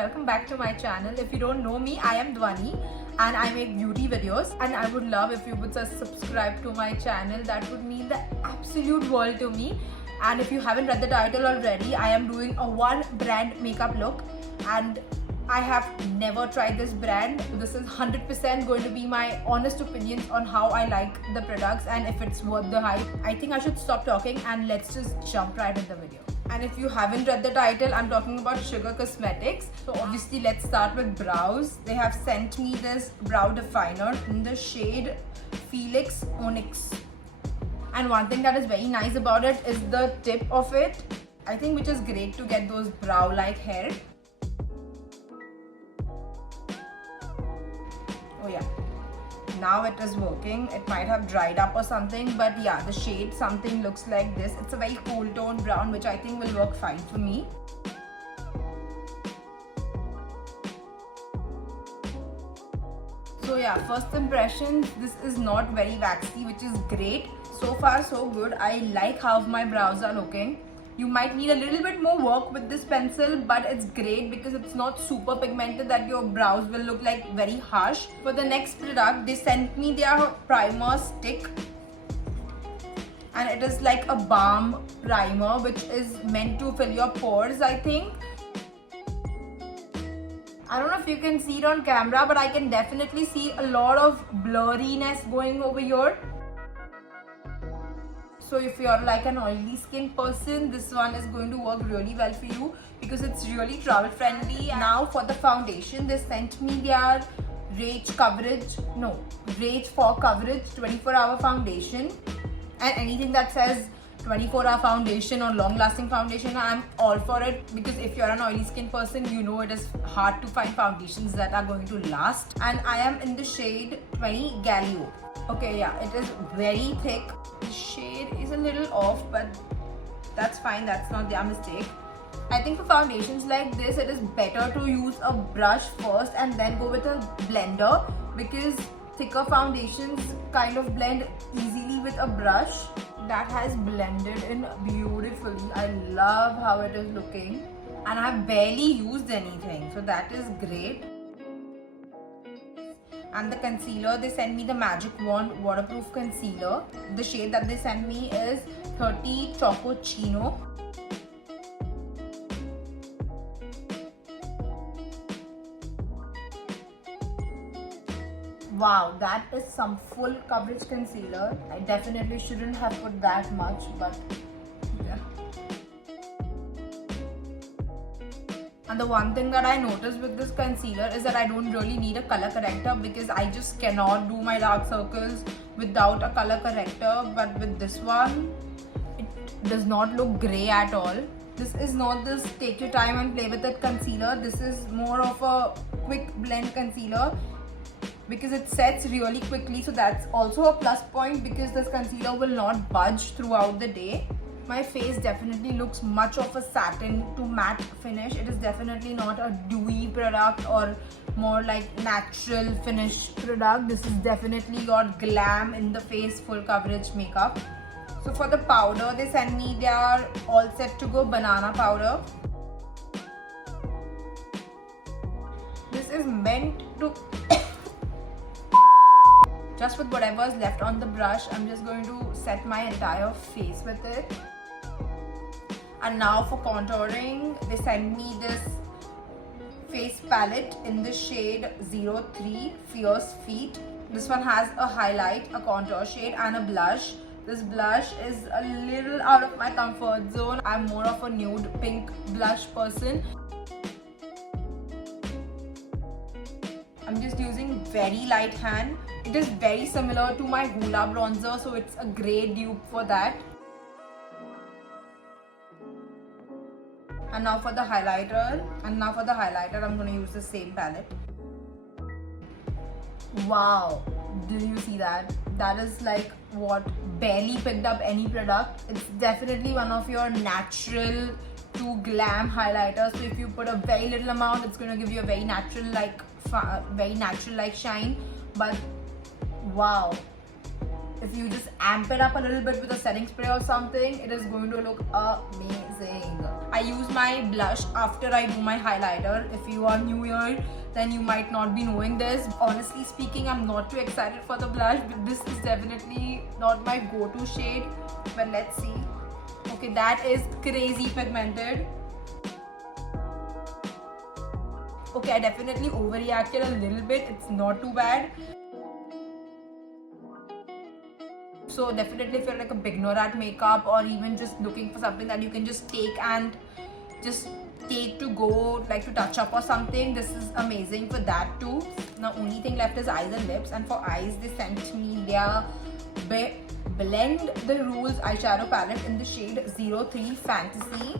welcome back to my channel. If you don't know me, I am Dhwani and I make beauty videos, and I would love if you would just subscribe to my channel. That would mean the absolute world to me. And if you haven't read the title already, I am doing a one brand makeup look, and I have never tried this brand. This is 100% going to be my honest opinions on how I like the products and if it's worth the hype. I think I should stop talking and let's just jump right in the video. And if you haven't read the title, I'm talking about Sugar Cosmetics. So obviously let's start with brows. They have sent me this brow definer in the shade Felix Onyx. And one thing that is very nice about it is the tip of it. I think which is great to get those brow-like hair. Oh yeah, now it is working. It might have dried up or something, but yeah, the shade something looks like this. It's a very cool tone brown, which I think will work fine for me. So yeah, first impressions, this is not very waxy, which is great. So far so good. I like how my brows are looking. You might need a little bit more work with this pencil, but it's great because it's not super pigmented that your brows will look like very harsh. For the next product, they sent me their primer stick, and it is like a balm primer which is meant to fill your pores, I think. I don't know if you can see it on camera, but I can definitely see a lot of blurriness going over here. So if you're like an oily skin person, this one is going to work really well for you because it's really travel friendly. Now for the foundation, they sent me their Rage for Coverage 24-hour foundation. And anything that says 24-hour foundation or long-lasting foundation, I'm all for it, because if you're an oily skin person, you know it is hard to find foundations that are going to last. And I am in the shade 20 Galio. Okay, yeah, it is very thick. The shade is a little off, but that's fine. That's not their mistake. I think for foundations like this, it is better to use a brush first and then go with a blender, because thicker foundations kind of blend easily with a brush. That has blended in beautifully. I love how it is looking, and I have barely used anything, so that is great. And the concealer, they sent me the Magic Wand waterproof concealer. The shade that they sent me is 30 Chocochino. Wow, that is some full coverage concealer. I definitely shouldn't have put that much, but yeah. And the one thing that I noticed with this concealer is that I don't really need a color corrector, because I just cannot do my dark circles without a color corrector. But with this one, it does not look grey at all. This is not this take your time and play with it concealer. This is more of a quick blend concealer, because it sets really quickly. So that's also a plus point, because this concealer will not budge throughout the day. My face definitely looks much of a satin to matte finish. It is definitely not a dewy product or more like natural finish product. This is definitely your glam in the face full coverage makeup. So for the powder, they send me their All Set to Go banana powder. This is meant to just with whatever is left on the brush, I'm just going to set my entire face with it. And now for contouring, they send me this face palette in the shade 03 Fierce Feet. This one has a highlight, a contour shade, and a blush. This blush is a little out of my comfort zone. I'm more of a nude pink blush person. I'm just using very light hand. It is very similar to my Hoola bronzer, so it's a great dupe for that. And now for the highlighter. I'm going to use the same palette. Wow, did you see that? That is like what barely picked up any product. It's definitely one of your natural to glam highlighters. So if you put a very little amount, it's going to give you a very natural like shine. But wow, if you just amp it up a little bit with a setting spray or something, it is going to look amazing. amazing. I use my blush after I do my highlighter. If you are new here, then you might not be knowing this. Honestly speaking, I'm not too excited for the blush, but this is definitely not my go-to shade. But let's see. Okay, that is crazy pigmented. Okay, I definitely overreacted a little bit. It's not too bad. So definitely if you're like a beginner at makeup, or even just looking for something that you can just take and just take to go, like to touch up or something, this is amazing for that too. Now only thing left is eyes and lips, and for eyes they sent me their Blend the Rules eyeshadow palette in the shade 03 Fantasy.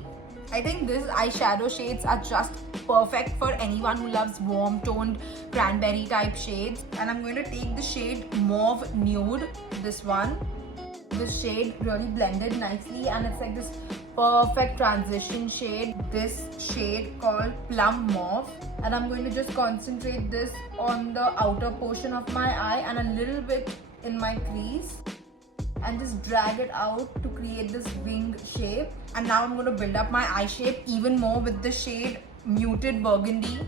I think these eyeshadow shades are just perfect for anyone who loves warm toned cranberry type shades. And I'm going to take the shade Mauve Nude, this one. This shade really blended nicely, and it's like this perfect transition shade. This shade called Plum Mauve, and I'm going to just concentrate this on the outer portion of my eye and a little bit in my crease, and just drag it out to create this wing shape. And now I'm going to build up my eye shape even more with the shade Muted Burgundy.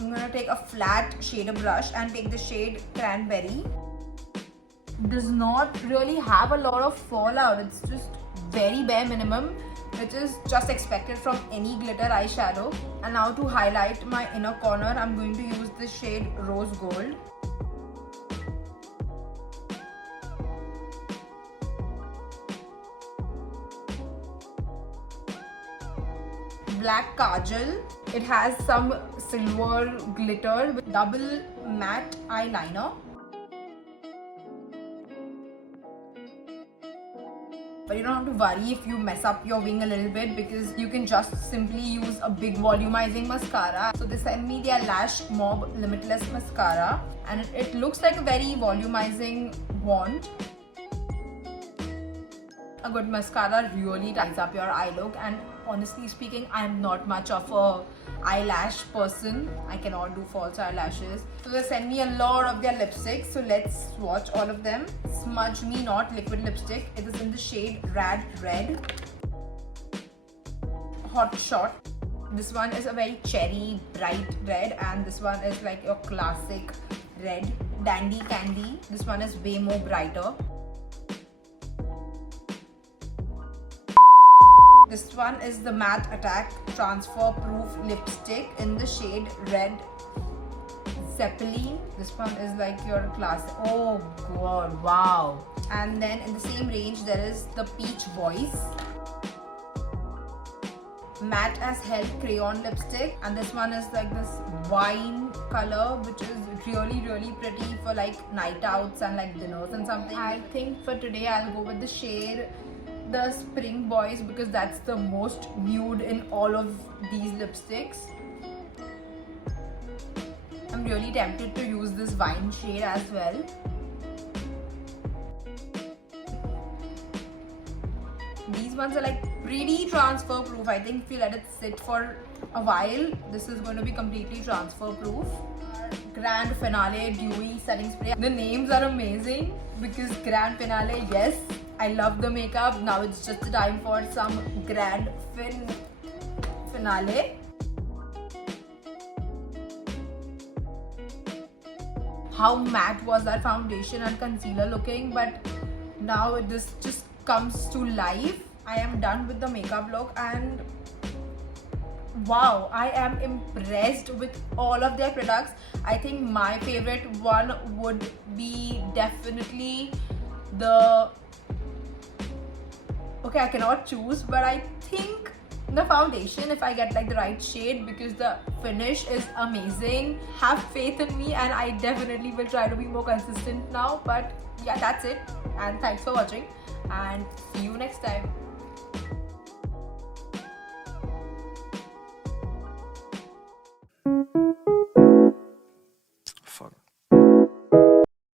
I'm going to take a flat shader brush and take the shade Cranberry. Does not really have a lot of fallout. It's just very bare minimum, which is just expected from any glitter eyeshadow. And now to highlight my inner corner, I'm going to use the shade Rose Gold. Black Kajal. It has some silver glitter with double matte eyeliner. But you don't have to worry if you mess up your wing a little bit, because you can just simply use a big volumizing mascara. So they sent me their Lash Mob Limitless Mascara, and it looks like a very volumizing wand. A good mascara really ties up your eye look, and honestly speaking, I'm not much of a eyelash person. I cannot do false eyelashes. So they send me a lot of their lipsticks, so let's swatch all of them. Smudge Me Not liquid lipstick. It is in the shade Rad Red. Hot Shot. This one is a very cherry bright red, and this one is like your classic red. Dandy Candy. This one is way more brighter. This one is the Matte Attack Transfer Proof Lipstick in the shade Red Zeppelin. This one is like your classic. Oh god, wow. And then in the same range there is the Peach Voice. Matte as Hell Crayon Lipstick, and this one is like this wine color, which is really pretty for like night outs and like dinners and something. I think for today I'll go with the shade the Spring Boys, because that's the most nude in all of these lipsticks. I'm really tempted to use this wine shade as well. These ones are like pretty transfer proof. I think if you let it sit for a while, this is going to be completely transfer proof. Grand Finale Dewy Setting Spray. The names are amazing because Grand Finale, yes, I love the makeup. Now it's just the time for some Grand Finale. How matte was that foundation and concealer looking, but now this just comes to life. I am done with the makeup look, and wow, I am impressed with all of their products. I think my favorite one would be definitely the... Okay, I cannot choose, but I think the foundation, if I get like the right shade, because the finish is amazing. Have faith in me, and I definitely will try to be more consistent now. But yeah, that's it, and thanks for watching, and see you next time.